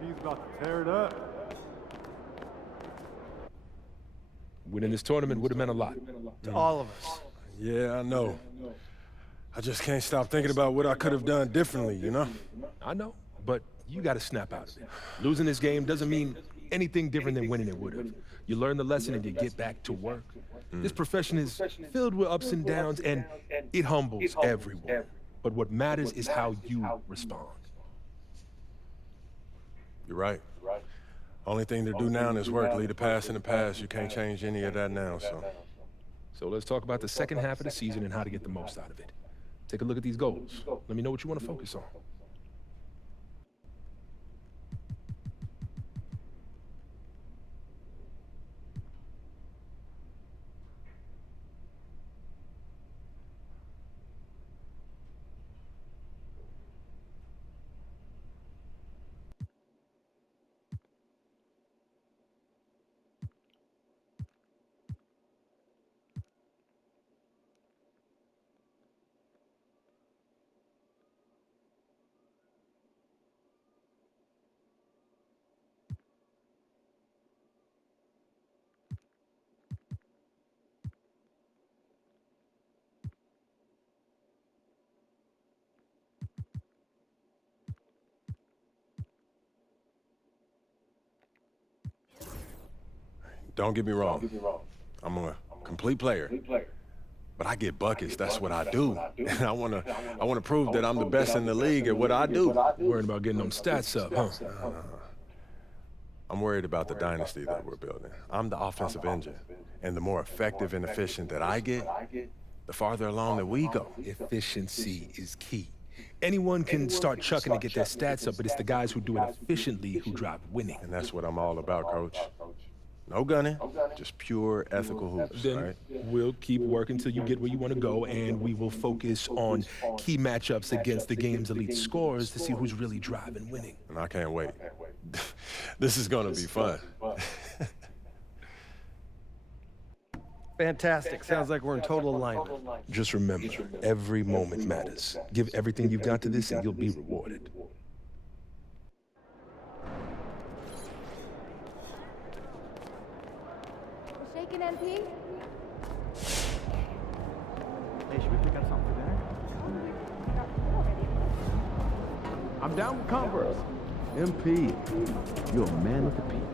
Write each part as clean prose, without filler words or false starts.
He's about to tear it up. Winning this tournament would have meant a lot. To all of us. Yeah, I know. I just can't stop thinking about what I could have done differently, you know? I know, but you got to snap out of it. Losing this game doesn't mean anything different than winning it would have. You learn the lesson and you get back to work. This profession is filled with ups and downs, and it humbles everyone. But what matters is how you respond. You're right. Only thing to do now is work. Leave the past in the past. You can't change any of that now, so. So let's talk about the second half of the season and how to get the most out of it. Take a look at these goals. Let me know what you want to focus on. Don't get me wrong. I'm a complete player. But I get buckets. That's what I do. And I wanna prove that I'm the best in the league at what I do. Worried about getting them stats up, huh? I'm worried about the dynasty that we're building. I'm the offensive engine. And the more effective and efficient that I get, the farther along that we go. Efficiency is key. Anyone can start chucking to get their stats up, but it's the guys who do it efficiently who drive winning. And that's what I'm all about, Coach. No gunning, just pure ethical hoops, Then right? we'll keep working till you get where you want to go, and we will focus on key matchups against the game's elite scorers to see who's really driving winning. And I can't wait. This is gonna be fun. Fantastic. Sounds like we're in total alignment. Just remember, every moment matters. Give everything you've got to this, and you'll be rewarded. Shaken MP? Hey, should we pick up something for dinner? I'm down with Converse. MP, you're a man with the people.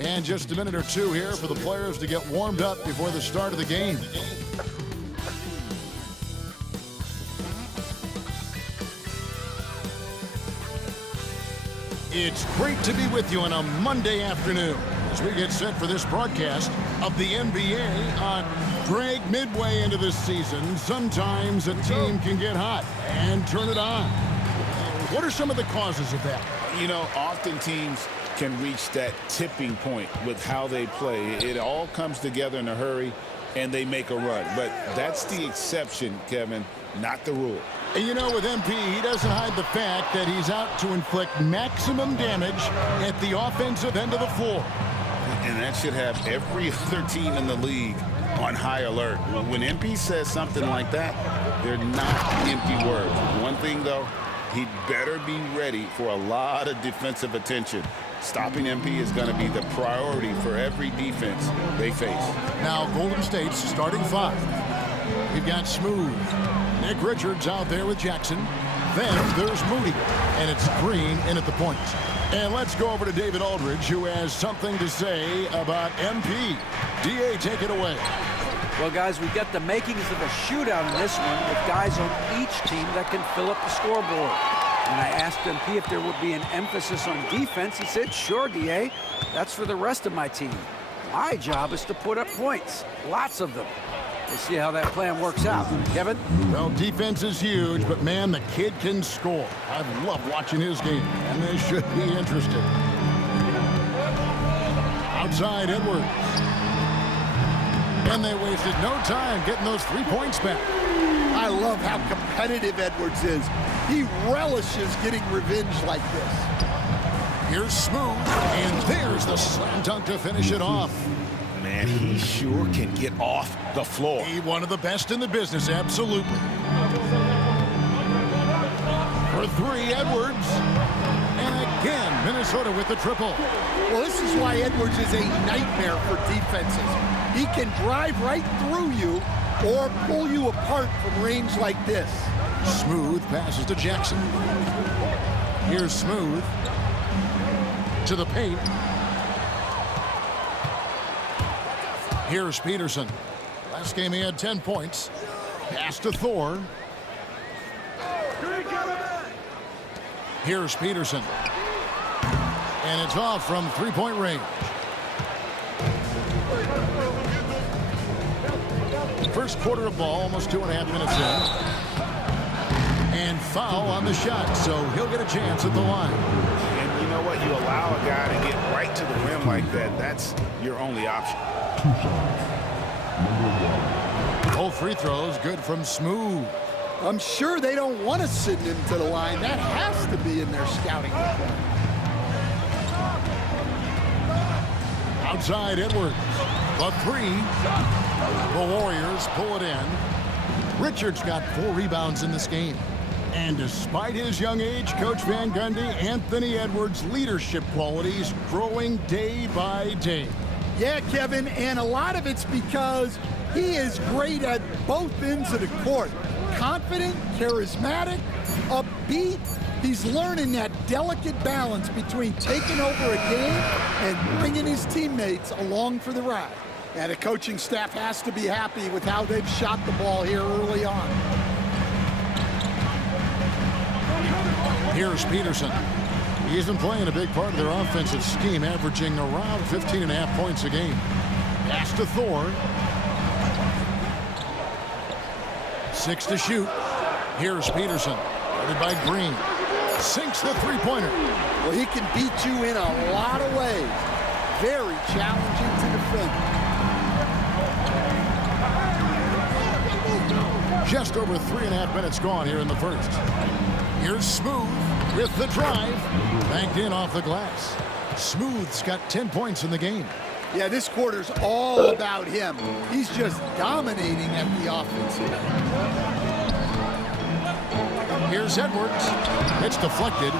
And just a minute or two here for the players to get warmed up before the start of the game. It's great to be with you on a Monday afternoon as we get set for this broadcast of the NBA on Greg. Midway into this season, sometimes a team can get hot and turn it on. What are some of the causes of that? You know, often teams can reach that tipping point with how they play. It all comes together in a hurry, and they make a run. But that's the exception, Kevin, not the rule. And you know, with MP, he doesn't hide the fact that he's out to inflict maximum damage at the offensive end of the floor. And that should have every other team in the league on high alert. When MP says something like that, they're not empty words. One thing, though, he'd better be ready for a lot of defensive attention. Stopping MP is going to be the priority for every defense they face. Now, Golden State's starting five. We've got Smooth. Nick Richards out there with Jackson. Then there's Moody. And it's Green in at the point. And let's go over to David Aldridge, who has something to say about MP. D.A., take it away. Well, guys, we've got the makings of a shootout in this one with guys on each team that can fill up the scoreboard. When I asked MP if there would be an emphasis on defense, he said, sure, D.A., that's for the rest of my team. My job is to put up points, lots of them. We'll see how that plan works out. Kevin? Well, defense is huge, but, man, the kid can score. I love watching his game, and this should be interesting. Outside Edwards. And they wasted no time getting those 3 points back. I love how competitive Edwards is. He relishes getting revenge like this. Here's Smooth, and there's the slam dunk to finish it off. Man, he sure can get off the floor. He one of the best in the business, absolutely. For three, Edwards. And again, Minnesota with the triple. Well, this is why Edwards is a nightmare for defenses. He can drive right through you or pull you apart from range like this. Smooth passes to Jackson. Here's Smooth to the paint. Here's Peterson. Last game he had 10 points. Pass to Thor. Here's Peterson. And it's off from three-point range. First quarter of ball, almost 2.5 minutes in. And foul on the shot, so he'll get a chance at the line. And you know what? You allow a guy to get right to the rim like that. That's your only option. Both free throws good from Smooth. I'm sure they don't want to send him to the line. That has to be in their scouting report. Outside Edwards. A three. The Warriors pull it in. Richards got 4 rebounds in this game. And despite his young age, Coach Van Gundy, Anthony Edwards' leadership qualities growing day by day. Yeah, Kevin, and a lot of it's because he is great at both ends of the court. Confident, charismatic, upbeat. He's learning that delicate balance between taking over a game and bringing his teammates along for the ride. And the coaching staff has to be happy with how they've shot the ball here early on. Here's Peterson. He's been playing a big part of their offensive scheme, averaging around 15.5 points a game. Pass to Thor. 6 to shoot. Here's Peterson. Guarded by Green. Sinks the three-pointer. Well, he can beat you in a lot of ways. Very challenging to defend. Just over 3.5 minutes gone here in the first. Here's Smooth with the drive. Banked in off the glass. Smooth's got 10 points in the game. Yeah, this quarter's all about him. He's just dominating at the offensive end. Here's Edwards. It's deflected.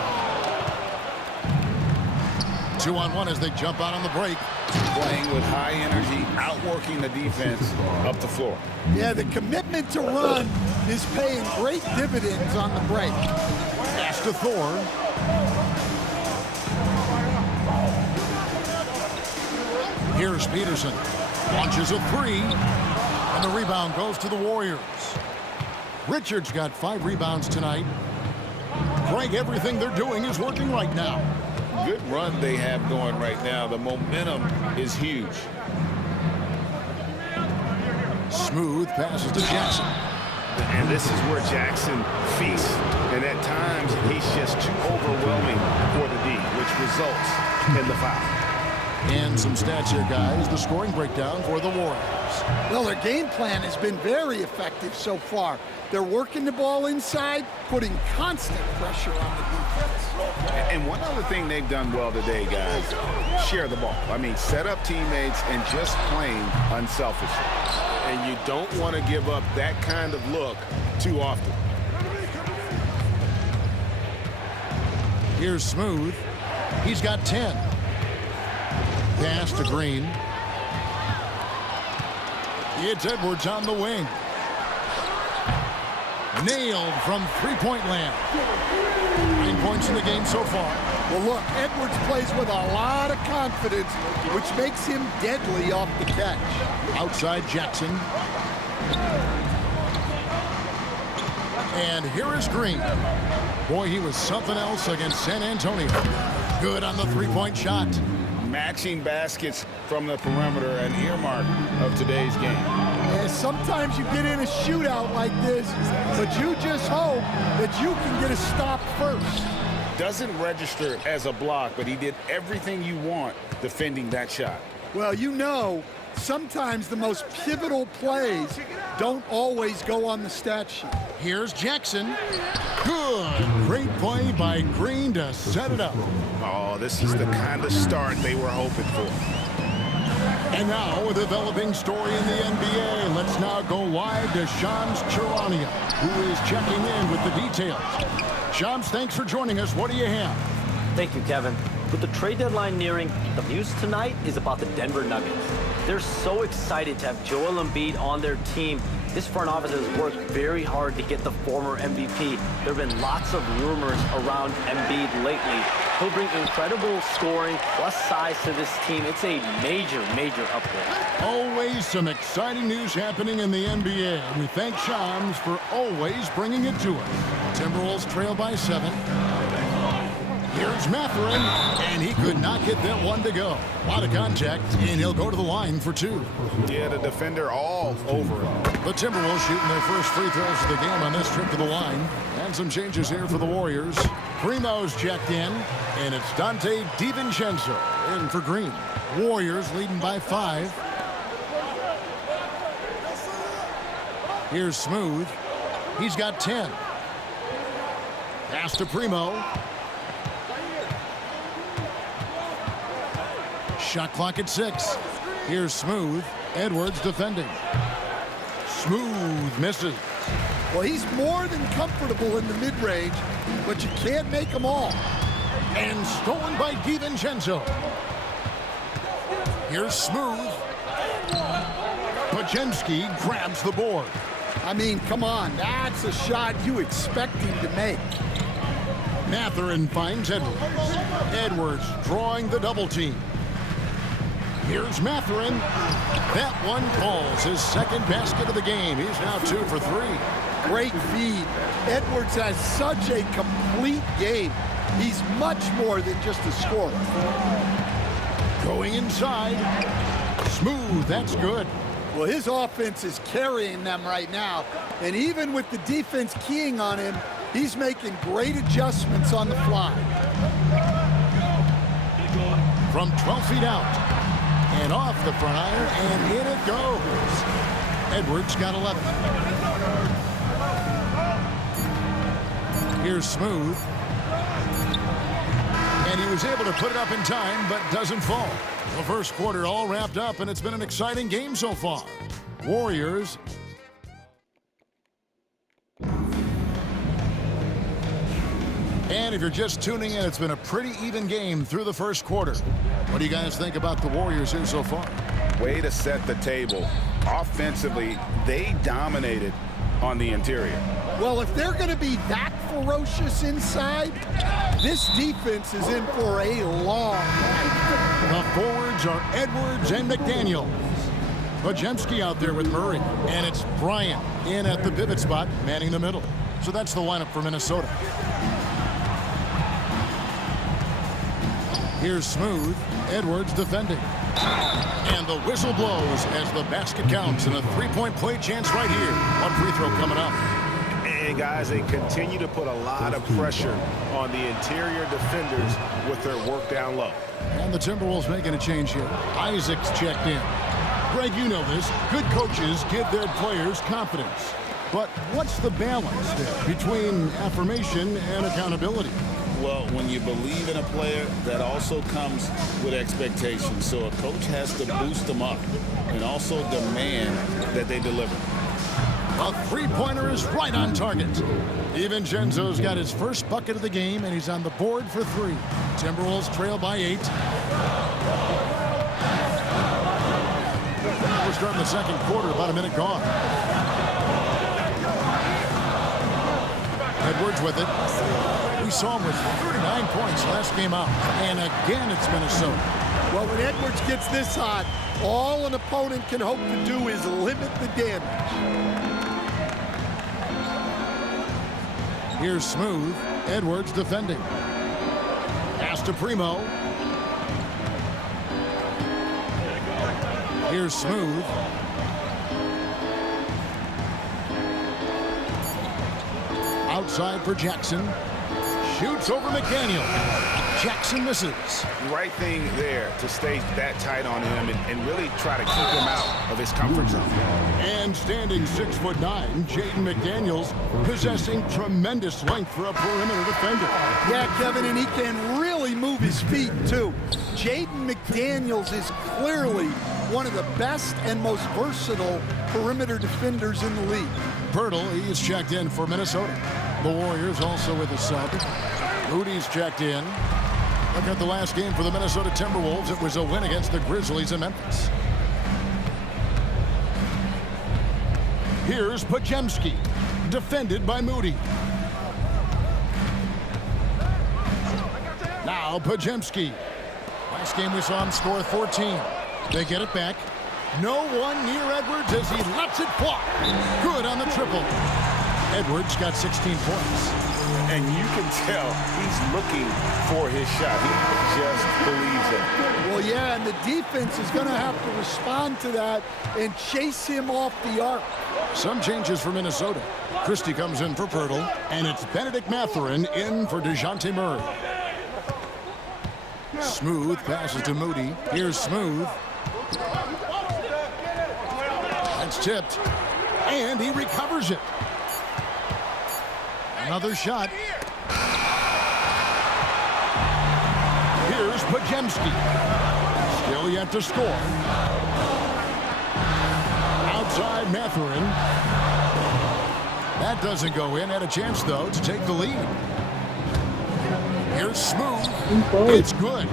2-on-1 as they jump out on the break. Playing with high energy, outworking the defense up the floor. Yeah, the commitment to run is paying great dividends on the break. Pass to Thor. Here's Peterson. Launches a three. And the rebound goes to the Warriors. Richards got 5 rebounds tonight. Greg, everything they're doing is working right now. Good run they have going right now. The momentum is huge. Smooth passes to Jackson. And this is where Jackson feasts. And at times, he's just too overwhelming for the D, which results in the foul. And some stats here, guys. The scoring breakdown for the Warriors. Well, their game plan has been very effective so far. They're working the ball inside, putting constant pressure on the defense. And one other thing they've done well today, guys, share the ball. I mean, set up teammates and just playing unselfishly. And you don't want to give up that kind of look too often. Here's Smooth. He's got 10. Pass to Green. It's Edwards on the wing. Nailed from three-point land. 9 points in the game so far. Well, look, Edwards plays with a lot of confidence, which makes him deadly off the catch. Outside Jackson. And here is Green. Boy, he was something else against San Antonio. Good on the three-point shot. Matching baskets from the perimeter, an earmark of today's game. And sometimes you get in a shootout like this, but you just hope that you can get a stop first. Doesn't register as a block, but he did everything you want defending that shot. Well, you know, sometimes the most pivotal plays don't always go on the stat sheet. Here's Jackson. Good. Great play by Green to set it up. Oh, this is the kind of start they were hoping for. And now a developing story in the NBA. Let's now go live to Shams Charania, who is checking in with the details. Shams, thanks for joining us. What do you have? Thank you, Kevin. With the trade deadline nearing, the news tonight is about the Denver Nuggets. They're so excited to have Joel Embiid on their team. This front office has worked very hard to get the former MVP. There have been lots of rumors around Embiid lately. He'll bring incredible scoring plus size to this team. It's a major, major upgrade. Always some exciting news happening in the NBA. We thank Shams for always bringing it to us. Timberwolves trail by 7. Here's Mathurin, and he could not get that one to go. A lot of contact, and he'll go to the line for 2. Yeah, the defender all over him. The Timberwolves shooting their first free throws of the game on this trip to the line. And some changes here for the Warriors. Primo's checked in, and it's Dante DiVincenzo in for Green. Warriors leading by 5. Here's Smooth. He's got 10. Pass to Primo. Shot clock at 6. Here's Smooth. Edwards defending. Smooth misses. Well, he's more than comfortable in the mid-range, but you can't make them all. And stolen by DiVincenzo. Here's Smooth. Podziemski grabs the board. I mean, come on, that's a shot you expect him to make. Mathurin finds Edwards. Edwards drawing the double team. Here's Mathurin. That one falls. His second basket of the game. He's now 2 for 3. Great feed. Edwards has such a complete game. He's much more than just a scorer. Going inside. Smooth. That's good. Well, his offense is carrying them right now. And even with the defense keying on him, he's making great adjustments on the fly. From 12 feet out. And off the front iron, and in it goes. Edwards got 11. Here's Smooth. And he was able to put it up in time, but doesn't fall. The first quarter all wrapped up, and it's been an exciting game so far. Warriors. And if you're just tuning in, it's been a pretty even game through the first quarter. What do you guys think about the Warriors here so far? Way to set the table. Offensively, they dominated on the interior. Well, if they're going to be that ferocious inside, this defense is in for a long night. The forward guards are Edwards and McDaniel. Podziemski out there with Murray. And it's Bryant in at the pivot spot, manning the middle. So that's the lineup for Minnesota. Here's Smooth. Edwards defending. And the whistle blows as the basket counts, and a three-point play chance right here. One free throw coming up. And guys, they continue to put a lot of pressure on the interior defenders with their work down low. And the Timberwolves making a change here. Isaac's checked in. Greg, you know this. Good coaches give their players confidence. But what's the balance there between affirmation and accountability? Well, when you believe in a player, that also comes with expectations. So a coach has to boost them up and also demand that they deliver. A three-pointer is right on target. DiVincenzo's got his first bucket of the game, and he's on the board for three. Timberwolves trail by 8. We're starting the second quarter, about a minute gone. Edwards with it. We saw him with 39 points last game out. And again, it's Minnesota. Well, when Edwards gets this hot, all an opponent can hope to do is limit the damage. Here's Smooth. Edwards defending. Pass to Primo. Here's Smooth. Outside for Jackson. Shoots over McDaniel. Jackson misses. Right thing there to stay that tight on him and really try to keep him out of his comfort zone. And standing 6'9", Jaden McDaniels possessing tremendous length for a perimeter defender. Yeah, Kevin, and he can really move his feet, too. Jaden McDaniels is clearly one of the best and most versatile perimeter defenders in the league. Pirtle, he's checked in for Minnesota. The Warriors also with a sub. Moody's checked in. Look at the last game for the Minnesota Timberwolves. It was a win against the Grizzlies in Memphis. Here's Podziemski, defended by Moody. Now Podziemski. Last game we saw him score 14. They get it back. No one near Edwards as he lets it fly. Good on the triple. Edwards got 16 points. And you can tell he's looking for his shot. He just believes it. Well, yeah, and the defense is going to have to respond to that and chase him off the arc. Some changes for Minnesota. Christie comes in for Pirtle, and it's Benedict Mathurin in for DeJounte Murray. Smooth passes to Moody. Here's Smooth. That's tipped, and he recovers it. Another shot. Here's Podziemski. Still yet to score. Outside Mathurin. That doesn't go in. Had a chance, though, to take the lead. Here's Smooth. It's good.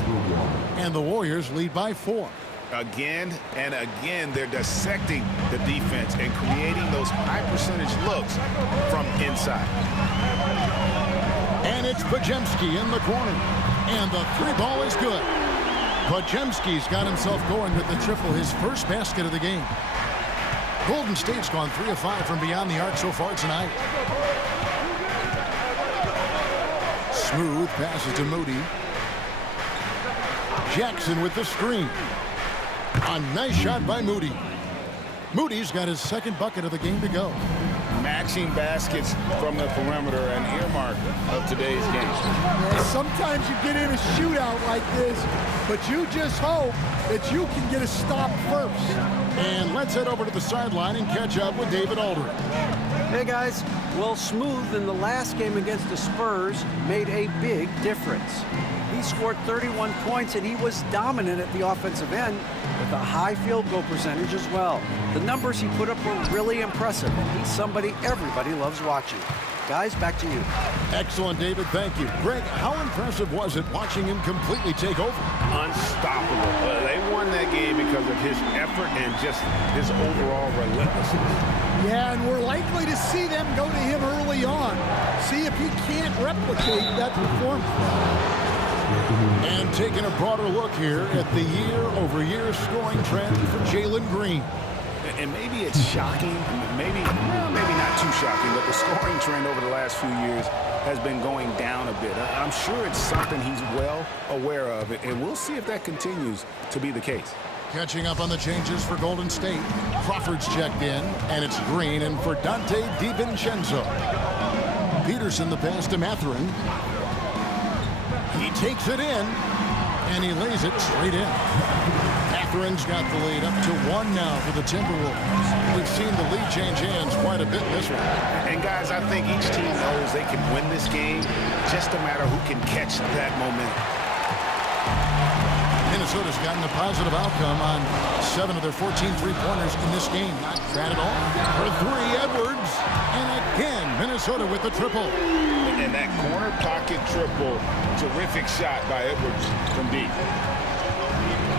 And the Warriors lead by 4. Again and again, they're dissecting the defense and creating those high-percentage looks from inside. And it's Podziemski in the corner. And the three ball is good. Podziemski's got himself going with the triple, his first basket of the game. Golden State's gone 3 of 5 from beyond the arc so far tonight. Smooth passes to Moody. Jackson with the screen. A nice shot by Moody. Moody's got his second bucket of the game to go. Matching baskets from the perimeter, an earmark of today's game. Yeah, sometimes you get in a shootout like this, but you just hope that you can get a stop first. And let's head over to the sideline and catch up with David Aldridge. Hey, guys. Well, Smooth in the last game against the Spurs made a big difference. He scored 31 points, and he was dominant at the offensive end with a high field goal percentage as well. The numbers he put up were really impressive, and he's somebody everybody loves watching. Guys, back to you. Excellent, David. Thank you. Greg, how impressive was it watching him completely take over? Unstoppable. They won that game because of his effort and just his overall relentlessness. Yeah, and we're likely to see them go to him early on. See if he can't replicate that performance. And taking a broader look here at the year-over-year scoring trend for Jalen Green. And maybe it's shocking, maybe not too shocking, but the scoring trend over the last few years has been going down a bit. I'm sure it's something he's well aware of, and we'll see if that continues to be the case. Catching up on the changes for Golden State. Crawford's checked in, and it's Green in for Dante DiVincenzo. Peterson the pass to Mathurin. He takes it in, and he lays it straight in. Mathurin's got the lead up to 1 now for the Timberwolves. We've seen the lead change hands quite a bit in this one. And guys, I think each team knows they can win this game, just a matter who can catch that momentum. Minnesota's gotten a positive outcome on 7 of their 14 three-pointers in this game. Not bad at all. For 3, Edwards. And again, Minnesota with the triple. And that corner pocket triple, terrific shot by Edwards from deep.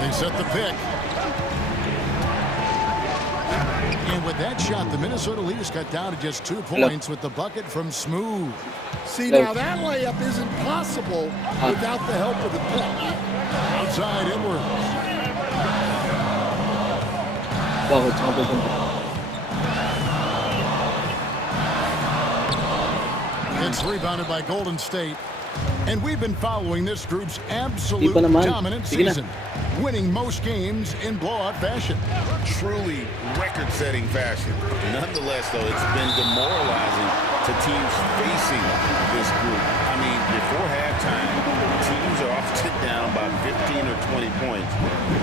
They set the pick. And with that shot, the Minnesota lead is cut down to just 2 points with the bucket from Smooth. See, now that layup isn't possible without the help of the pick. Outside Edwards. It's rebounded by Golden State. And we've been following this group's absolute dominant season, winning most games in blowout fashion. Truly record-setting fashion. Nonetheless, though, it's been demoralizing to teams facing this group. I mean, before halftime, teams are often down by 15 or 20 points.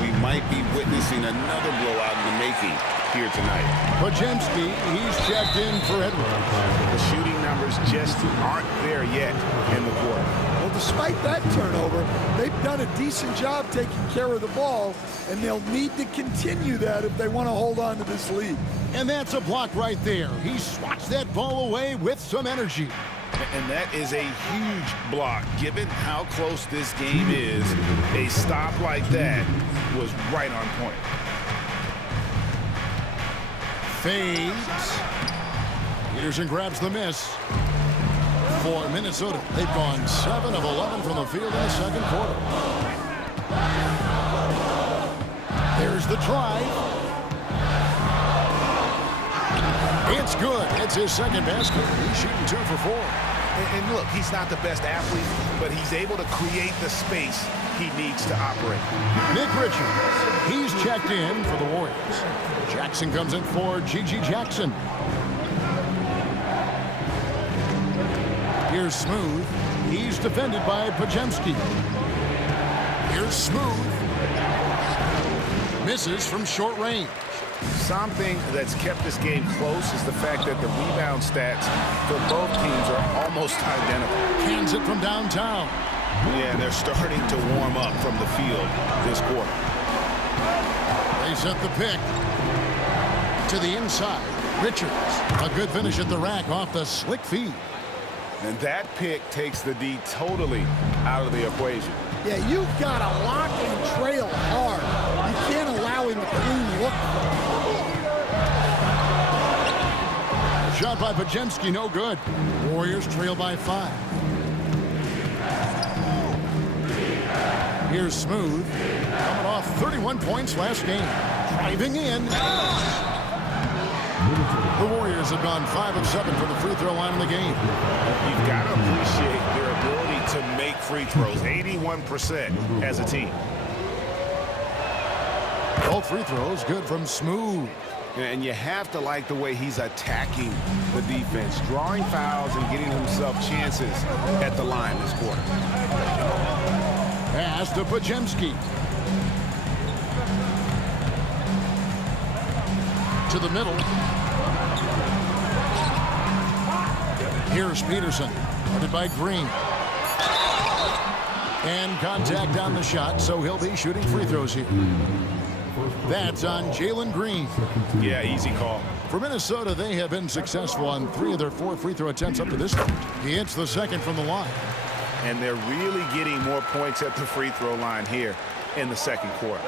We might be witnessing another blowout in the making here tonight. Podziemski, he's checked in for Edwards. The shooting numbers just aren't there yet in the quarter. Well, despite that turnover, they've done a decent job taking care of the ball, and they'll need to continue that if they want to hold on to this lead. And that's a block right there. He swats that ball away with some energy. And that is a huge block. Given how close this game is, a stop like that was right on point. Fades. Peterson grabs the miss. For Minnesota, they've gone 7 of 11 from the field in the second quarter. There's the try. It's good. It's his second basket. He's shooting 2 for 4. And look, he's not the best athlete, but he's able to create the space he needs to operate. Nick Richards, he's checked in for the Warriors. Jackson comes in for G.G. Jackson. Here's Smooth. He's defended by Podziemski. Here's Smooth. Misses from short range. Something that's kept this game close is the fact that the rebound stats for both teams are almost identical. Hands it from downtown. Yeah, and they're starting to warm up from the field this quarter. They set the pick to the inside. Richards, a good finish at the rack off the slick feed. And that pick takes the D totally out of the equation. Yeah, you've got to lock and trail hard. You can't allow him a clean look. Shot by Podziemski, no good. Warriors trail by 5. Here's Smooth, coming off 31 points last game. Driving in. The Warriors have gone 5 of 7 from the free throw line in the game. You've got to appreciate their ability to make free throws, 81% as a team. Both free throws good from Smooth. And you have to like the way he's attacking the defense, drawing fouls and getting himself chances at the line this quarter. Pass to Podziemski. To the middle. Here's Peterson, guarded by Green. And contact on the shot, so he'll be shooting free throws here. That's on Jalen Green. Yeah, easy call. For Minnesota, they have been successful on 3 of their 4 free throw attempts up to this point. He hits the second from the line. And they're really getting more points at the free throw line here in the second quarter.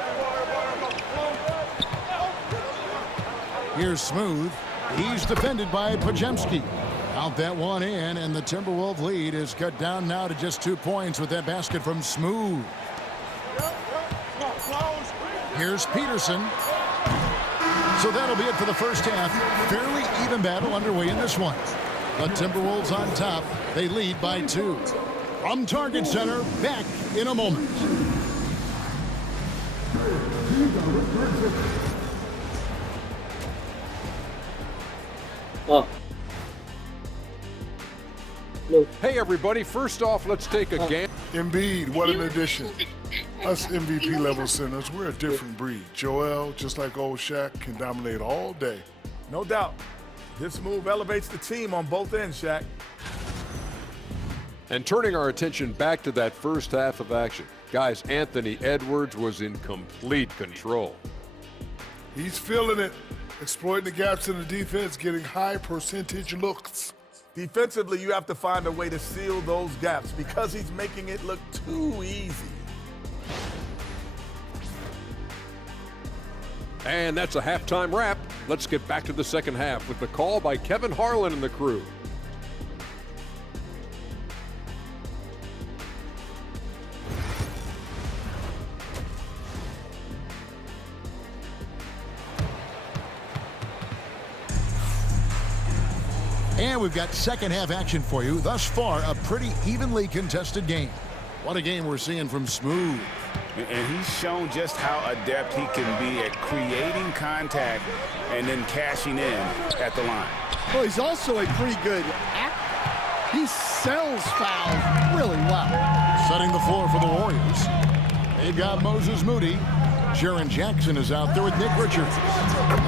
Here's Smooth. He's defended by Podziemski. Count that one in, and the Timberwolves lead is cut down now to just 2 points with that basket from Smooth. Here's Peterson. So that'll be it for the first half. Fairly even battle underway in this one. The Timberwolves on top. They lead by 2. From Target Center, back in a moment. Hey everybody, first off, let's take a game. Embiid, what an addition. Us MVP level centers, we're a different breed. Joel, just like old Shaq, can dominate all day. No doubt. This move elevates the team on both ends, Shaq. And turning our attention back to that first half of action. Guys, Anthony Edwards was in complete control. He's feeling it, exploiting the gaps in the defense, getting high percentage looks. Defensively, you have to find a way to seal those gaps because he's making it look too easy. And that's a halftime wrap. Let's get back to the second half with the call by Kevin Harlan and the crew. And we've got second half action for you. Thus far, a pretty evenly contested game. What a game we're seeing from Smooth. And he's shown just how adept he can be at creating contact and then cashing in at the line. Well, he's also a pretty good actor. He sells fouls really well. Setting the floor for the Warriors. They've got Moses Moody. Jaren Jackson is out there with Nick Richards.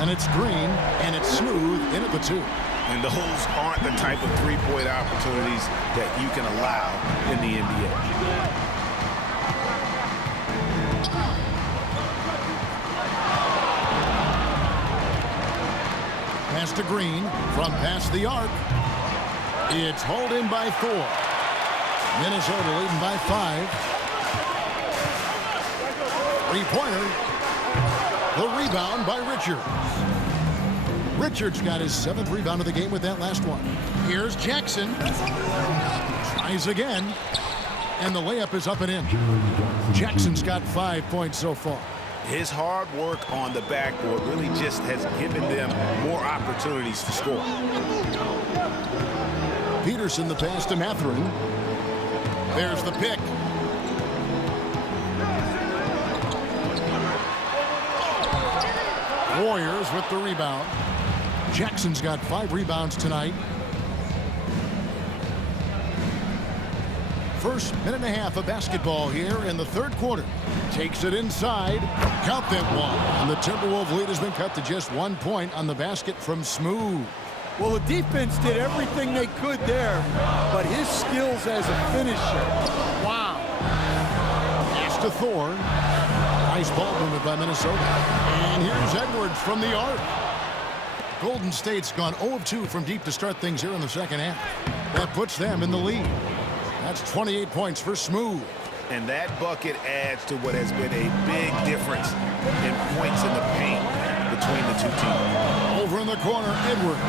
And it's Green, and it's Smooth in at the 2. And those aren't the type of three-point opportunities that you can allow in the NBA. Pass to Green from past the arc. It's hauled in by 4. Minnesota leading by 5. Three-pointer. The rebound by Richards. Richards got his 7th rebound of the game with that last one. Here's Jackson. Tries again. And the layup is up and in. Jackson's got 5 points so far. His hard work on the backboard really just has given them more opportunities to score. Peterson the pass to Mathurin. There's the pick. Warriors with the rebound. Jackson's got 5 rebounds tonight. First minute and a half of basketball here in the third quarter. Takes it inside. Count that one. And the Timberwolves lead has been cut to just 1 point on the basket from Smooth. Well, the defense did everything they could there, but his skills as a finisher, wow. Pass to Thorne. Nice ball movement by Minnesota. And here's Edwards from the arc. Golden State's gone 0 of 2 from deep to start things here in the second half. That puts them in the lead. That's 28 points for Smooth. And that bucket adds to what has been a big difference in points in the paint between the two teams. Over in the corner, Edwards.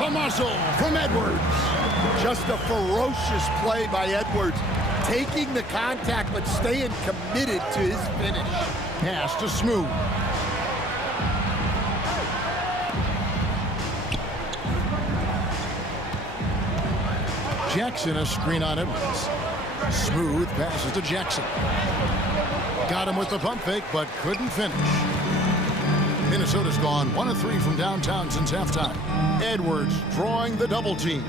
Tommaso from Edwards. Just a ferocious play by Edwards. Taking the contact, but staying committed to his finish. Pass to Smooth. Jackson a screen on Edwards. Smooth passes to Jackson. Got him with the pump fake, but couldn't finish. Minnesota's gone 1 of 3 from downtown since halftime. Edwards drawing the double team.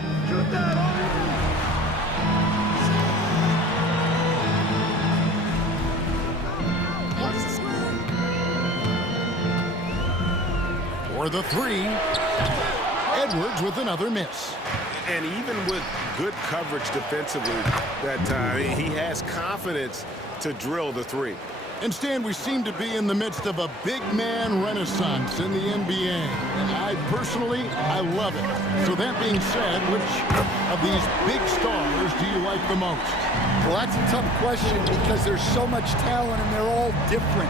For the 3. Edwards with another miss. And even with good coverage defensively that time, he has confidence to drill the 3. And Stan, we seem to be in the midst of a big man renaissance in the NBA. And I love it. So that being said, which of these big stars do you like the most? Well, that's a tough question because there's so much talent and they're all different.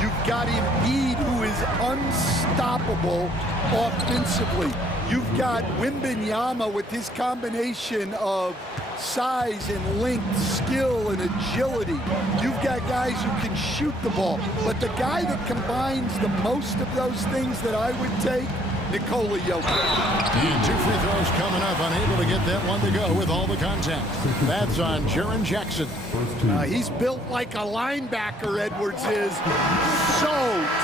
You've got Embiid, who is unstoppable offensively. You've got Wembanyama with his combination of size and length, skill and agility. You've got guys who can shoot the ball. But the guy that combines the most of those things that I would take, Nikola Jokic. And 2 free throws coming up, unable to get that one to go with all the contact. That's on Jaren Jackson. He's built like a linebacker, Edwards is. So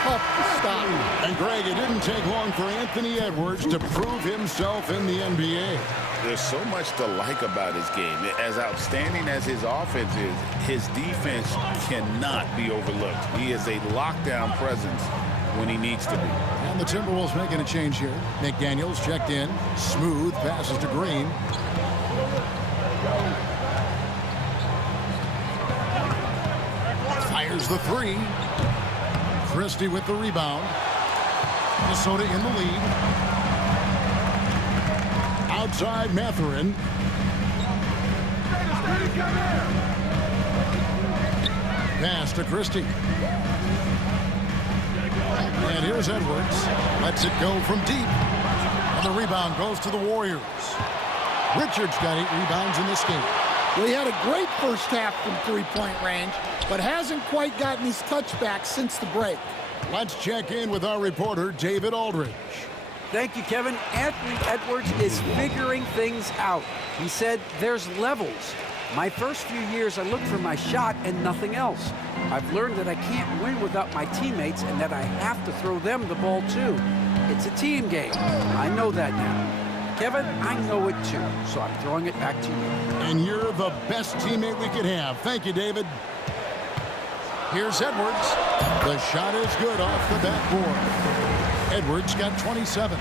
tough to stop. And Greg, it didn't take long for Anthony Edwards to prove himself in the NBA. There's so much to like about his game. As outstanding as his offense is, his defense cannot be overlooked. He is a lockdown presence when he needs to be. And the Timberwolves making a change here. McDaniels checked in. Smooth passes to Green. Fires the 3. Christie with the rebound. Minnesota in the lead. Outside Mathurin. Pass to Christie. And here's Edwards. Lets it go from deep. And the rebound goes to the Warriors. Richards got 8 rebounds in this game. Well, he had a great first half from three-point range, but hasn't quite gotten his touchback since the break. Let's check in with our reporter, David Aldridge. Thank you, Kevin. Anthony Edwards is figuring things out. He said there's levels. My first few years, I looked for my shot and nothing else. I've learned that I can't win without my teammates and that I have to throw them the ball too. It's a team game. I know that now. Kevin, I know it too, so I'm throwing it back to you. And you're the best teammate we could have. Thank you, David. Here's Edwards. The shot is good off the backboard. Edwards got 27.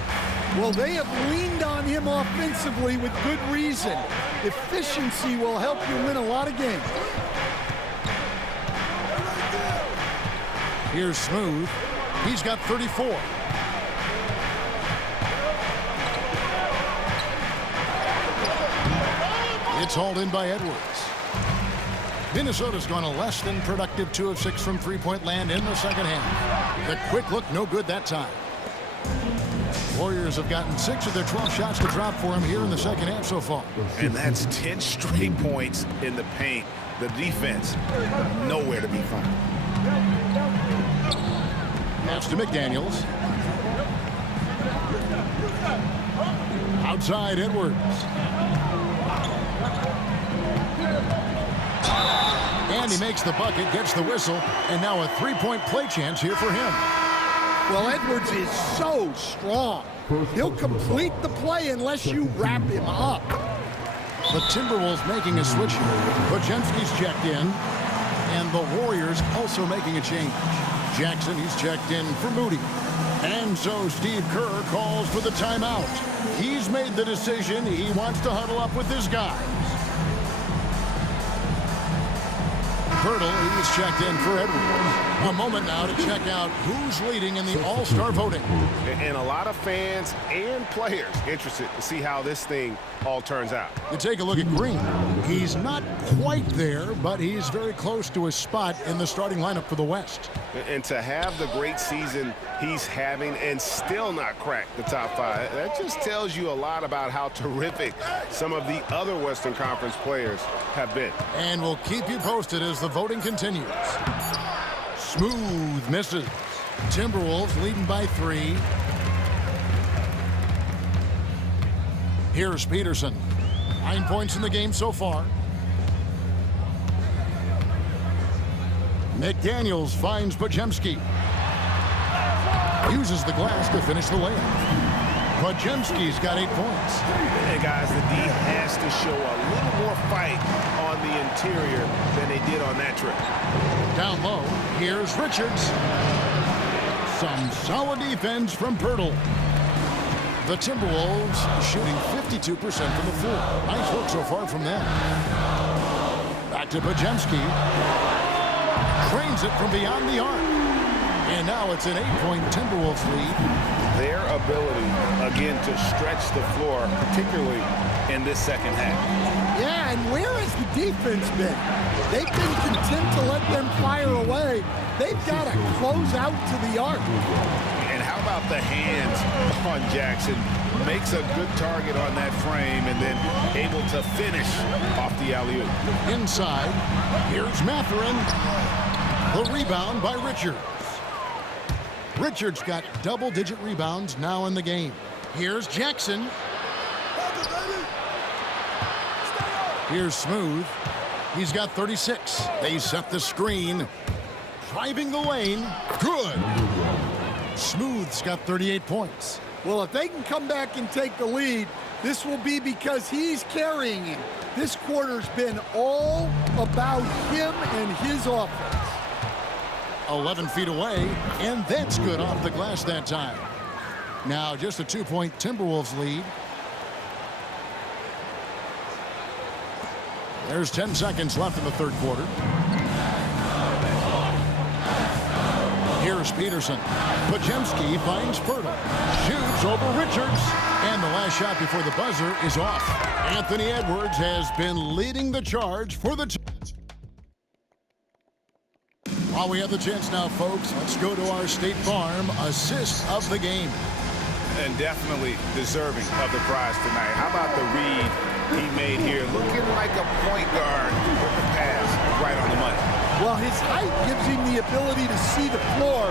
Well, they have leaned on him offensively with good reason. Efficiency will help you win a lot of games. Here's Smooth. He's got 34. It's hauled in by Edwards. Minnesota's gone a less than productive 2 of 6 from three-point land in the second half. The quick look, no good that time. Warriors have gotten 6 of their 12 shots to drop for him here in the second half so far. And that's 10 straight points in the paint. The defense, nowhere to be found. Pass to McDaniels. Outside Edwards. And he makes the bucket, gets the whistle, and now a three-point play chance here for him. Well, Edwards is so strong. He'll complete the play unless you wrap him up. The Timberwolves making a switch here. Podziemski's checked in, and the Warriors also making a change. Jackson, he's checked in for Moody. And so Steve Kerr calls for the timeout. He's made the decision. He wants to huddle up with his guys. Pirtle, he's checked in for Edwards. A moment now to check out who's leading in the All-Star voting. And a lot of fans and players interested to see how this thing all turns out. You take a look at Green. He's not quite there, but he's very close to his spot in the starting lineup for the West. And to have the great season he's having and still not crack the top 5, that just tells you a lot about how terrific some of the other Western Conference players have been. And we'll keep you posted as the voting continues. Smooth misses. Timberwolves leading by 3. Here's Peterson. 9 points in the game so far. McDaniels finds Podziemski. Uses the glass to finish the layup. Podziemski's got 8 points. And guys, the D has to show a little more fight on the interior than they did on that trip. Down low, here's Richards. Some solid defense from Pirtle. The Timberwolves shooting 52% from the floor. Nice work so far from them. Back to Podziemski. Trains it from beyond the arc. And now it's an 8-point Timberwolves lead. Their ability, again, to stretch the floor, particularly in this second half. Yeah, and where has the defense been? They've been content to let them fire away. They've got to close out to the arc. And how about the hands on Jackson? Makes a good target on that frame and then able to finish off the alley-oop. Inside, here's Mathurin. The rebound by Richards. Richards got double-digit rebounds now in the game. Here's Jackson. Here's Smooth. He's got 36. They set the screen. Driving the lane. Good. Smooth's got 38 points. Well, if they can come back and take the lead, this will be because he's carrying it. This quarter's been all about him and his offense. 11 feet away, and that's good off the glass that time. Now just a 2-point Timberwolves lead. There's 10 seconds left in the third quarter. Here's Peterson. Podziemski finds Pirtle. Shoots over Richards. And the last shot before the buzzer is off. Anthony Edwards has been leading the charge for the... While we have the chance now, folks, let's go to our State Farm assist of the game. And definitely deserving of the prize tonight. How about the read he made here? Looking like a point guard with the pass right on the money. Well, his height gives him the ability to see the floor,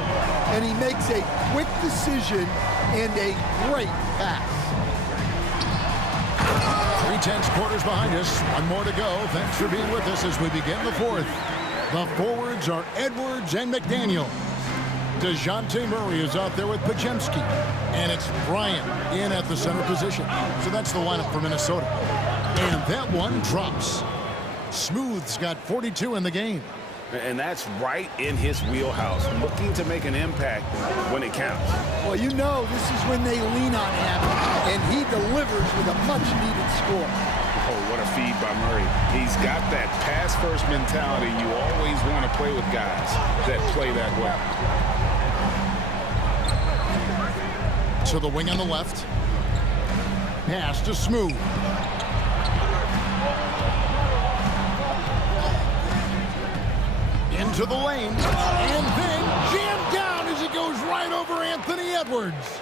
and he makes a quick decision and a great pass. 3/10 quarters behind us. One more to go. Thanks for being with us as we begin the fourth. The forwards are Edwards and McDaniel. DeJounte Murray is out there with Podziemski. And it's Bryant in at the center position. So that's the lineup for Minnesota. And that one drops. Smooth's got 42 in the game. And that's right in his wheelhouse, looking to make an impact when it counts. Well, you know this is when they lean on him, and he delivers with a much-needed score. Oh, what a feed by Murray. He's got that pass-first mentality. You always want to play with guys that play that way. To the wing on the left. Pass to Smooth. Into the lane, and then jammed down as it goes right over Anthony Edwards.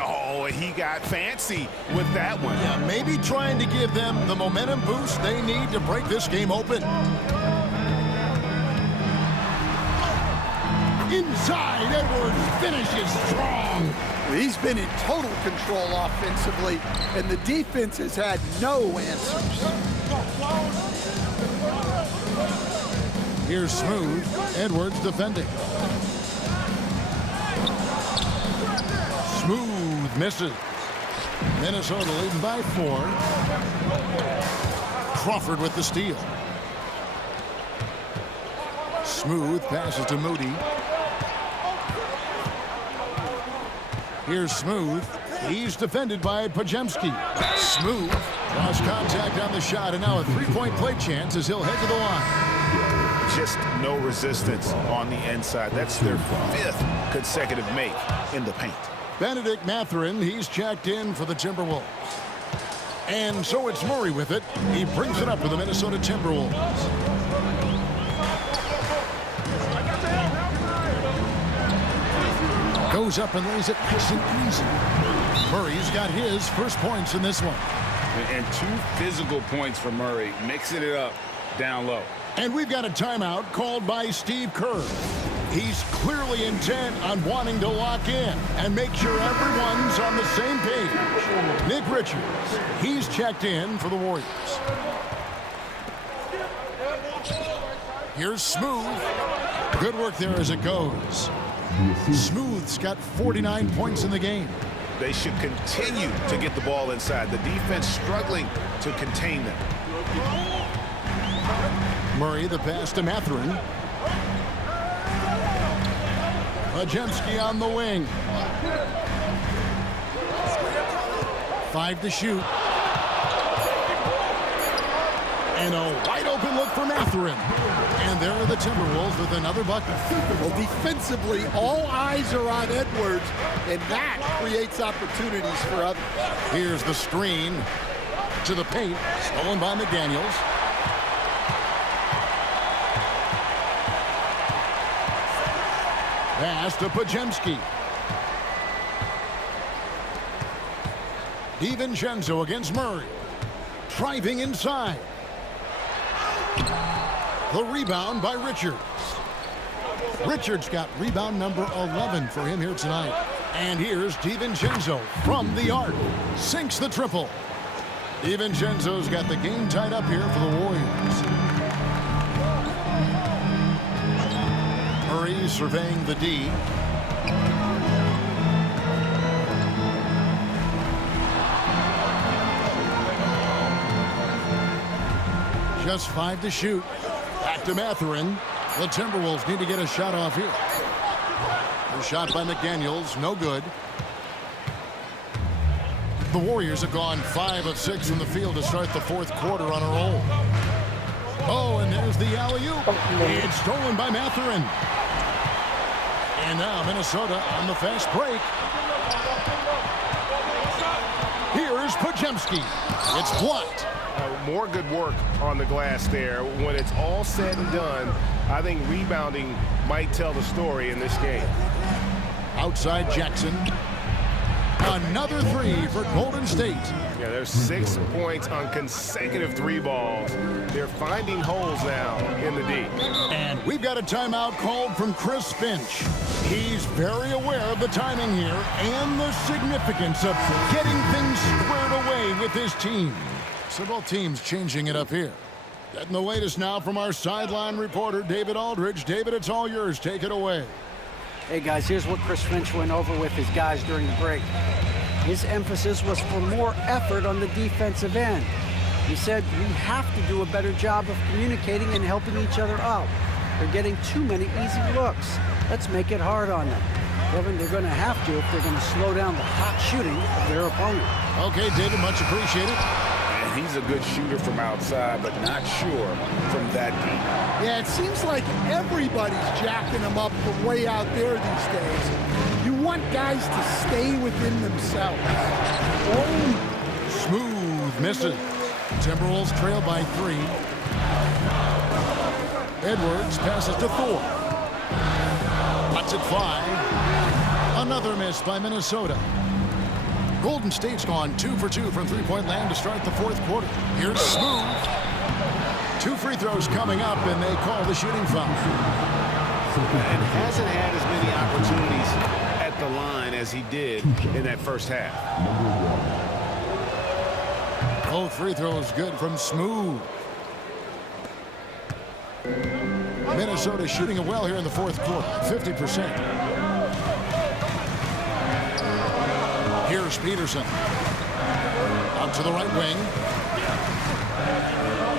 Oh, he got fancy with that one. Yeah, maybe trying to give them the momentum boost they need to break this game open. Inside, Edwards finishes strong. He's been in total control offensively, and the defense has had no answers. Here's Smooth. Edwards defending. Smooth misses. Minnesota leading by 4. Crawford with the steal. Smooth passes to Moody. Here's Smooth. He's defended by Podziemski. Smooth draws contact on the shot, and now a 3-point play chance as he'll head to the line. Just no resistance on the inside. That's their 5th consecutive make in the paint. Benedict Mathurin, he's checked in for the Timberwolves. And so it's Murray with it. He brings it up for the Minnesota Timberwolves. Goes up and lays it nice and easy. Murray's got his first points in this one. And 2 physical points for Murray, mixing it up down low. And we've got a timeout called by Steve Kerr. He's clearly intent on wanting to lock in and make sure everyone's on the same page. Nick Richards, he's checked in for the Warriors. Here's Smooth. Good work there as it goes. Smooth's got 49 points in the game. They should continue to get the ball inside. The defense struggling to contain them. Murray, the pass to Mathurin. Podziemski on the wing. 5 to shoot. And a wide open look for Mathurin. And there are the Timberwolves with another bucket. Well, defensively, all eyes are on Edwards, and that creates opportunities for others. Here's the screen. to the paint. Stolen by McDaniels. Pass to Podziemski. DiVincenzo against Murray. Driving inside. The rebound by Richards. Richards got rebound number 11 for him here tonight. And here's DiVincenzo from the arc. Sinks the triple. DiVincenzo's got the game tied up here for the Warriors. Murray surveying the D. Just 5 to shoot. Back to Mathurin. The Timberwolves need to get a shot off here. The shot by McDaniels, no good. The Warriors have gone 5 of 6 from the field to start the fourth quarter on a roll. Oh, and there's the alley-oop. It's stolen by Mathurin. And now Minnesota on the fast break. Here's Podziemski. It's blocked. More good work on the glass there. When it's all said and done, I think rebounding might tell the story in this game. Outside Jackson. Another three for Golden State. Yeah, there's 6 points on consecutive 3 balls. They're finding holes now in the D. And we've got a timeout called from Chris Finch. He's very aware of the timing here and the significance of getting things squared away with his team. So both teams changing it up here. Getting the latest now from our sideline reporter, David Aldridge. David, it's all yours. Take it away. Hey, guys, here's what Chris Finch went over with his guys during the break. His emphasis was for more effort on the defensive end. He said, we have to do a better job of communicating and helping each other out. They're getting too many easy looks. Let's make it hard on them. Kevin, they're going to have to if they're going to slow down the hot shooting of their opponent. Okay, David, much appreciated. And he's a good shooter from outside, but not sure from that deep. Yeah, it seems like everybody's jacking them up from way out there these days. You want guys to stay within themselves. Oh, smooth misses. Timberwolves trail by 3. Edwards passes to Thor. Cuts it 5. Another miss by Minnesota. Golden State's gone 2 for 2 from three-point land to start the fourth quarter. Here's Smooth. 2 free throws coming up, and they call the shooting foul. And hasn't had as many opportunities at the line as he did in that first half. Both free throws good from Smooth. Minnesota shooting it well here in the fourth quarter, 50%. Here's Peterson. Out to the right wing.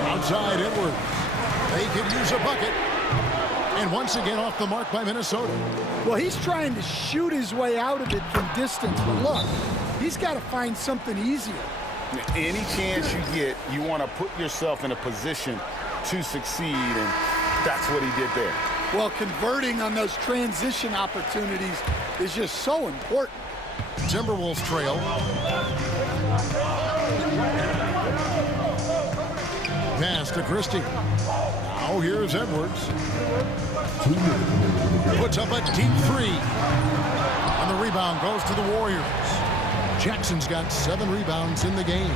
Outside Edwards. They could use a bucket. And once again off the mark by Minnesota. Well, he's trying to shoot his way out of it from distance. But look, he's got to find something easier. Any chance you get, you want to put yourself in a position to succeed, and that's what he did there. Well, converting on those transition opportunities is just so important. Timberwolves trail. Pass to Christie. Now here's Edwards. Puts up a deep 3. And the rebound goes to the Warriors. Jackson's got 7 rebounds in the game.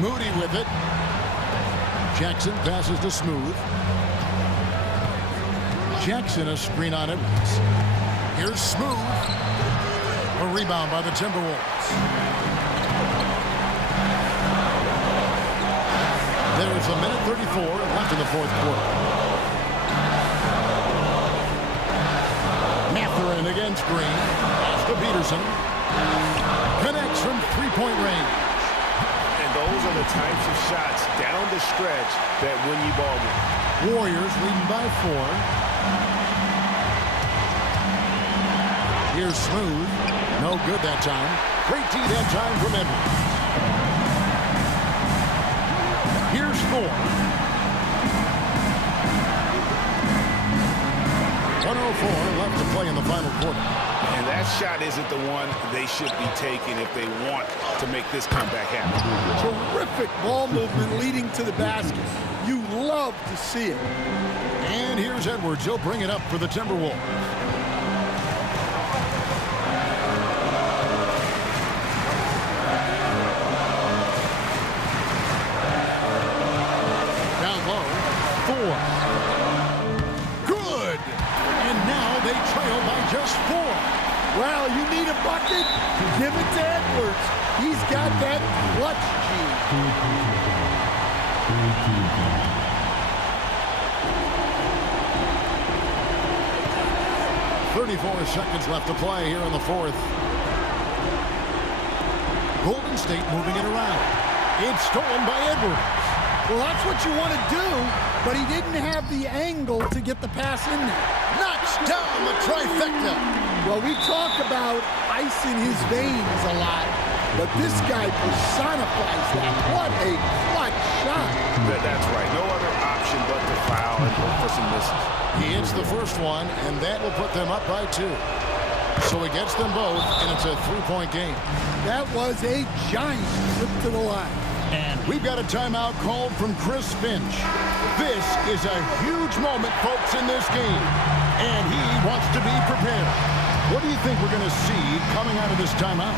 Moody with it. Jackson passes to Smooth. Jackson a screen on Edwards. Here's Smooth. A rebound by the Timberwolves. There's a minute 34 left in the fourth quarter. Mathurin against Green. Pass to Peterson. Connects from three-point range. And those are the types of shots down the stretch that win you ball games. Warriors leading by 4. Here's Smooth. No good that time. Great D that time from Edwards. Here's Thor. 1:04 left to play in the final quarter. And That shot isn't the one they should be taking if they want to make this comeback happen. Terrific ball movement leading to the basket. You love to see it. And here's Edwards. He'll bring it up for the Timberwolves. Down low, 4. Good. And now they trail by just 4. Well, you need a bucket? Give it to Edwards. He's got that clutch gene. 34 seconds left to play here in the fourth. Golden State moving it around. It's stolen by Edwards. Well, that's what you want to do, but he didn't have the angle to get the pass in there. Knocks down the trifecta. Well, we talk about ice in his veins a lot, but this guy personifies that. What a clutch shot. That's right. No other option but to foul and look for some misses. He hits the first one, and that will put them up by 2. So he gets them both, and it's a 3-point game. That was a giant trip to the line. And we've got a timeout called from Chris Finch. This is a huge moment, folks, in this game. And he wants to be prepared. What do you think we're going to see coming out of this timeout?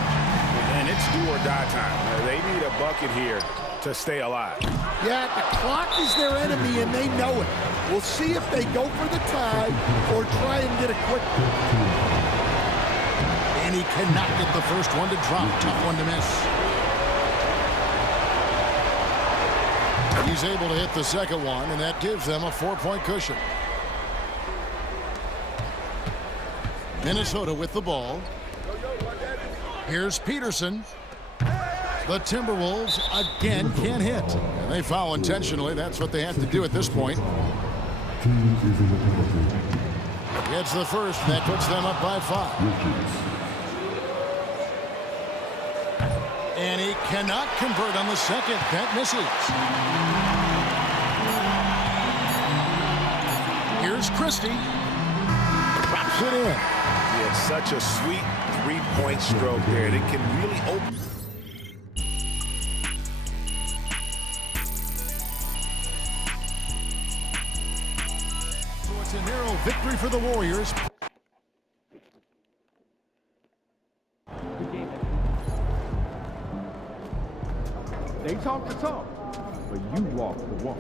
And it's do or die time. They need a bucket here to stay alive. Yeah, the clock is their enemy, and they know it. We'll see if they go for the tie or try and get a quick one. And he cannot get the first one to drop. Tough one to miss. He's able to hit the second one, and that gives them a 4-point cushion. Minnesota with the ball. Here's Peterson. The Timberwolves again can't hit. And they foul intentionally. That's what they have to do at this point. Gets the first. That puts them up by 5. And he cannot convert on the second. That misses. Here's Christie. Drops it in. Yeah, such a sweet 3-point stroke there. It can really open. So it's a narrow victory for the Warriors. They talk the talk, but you walk the walk.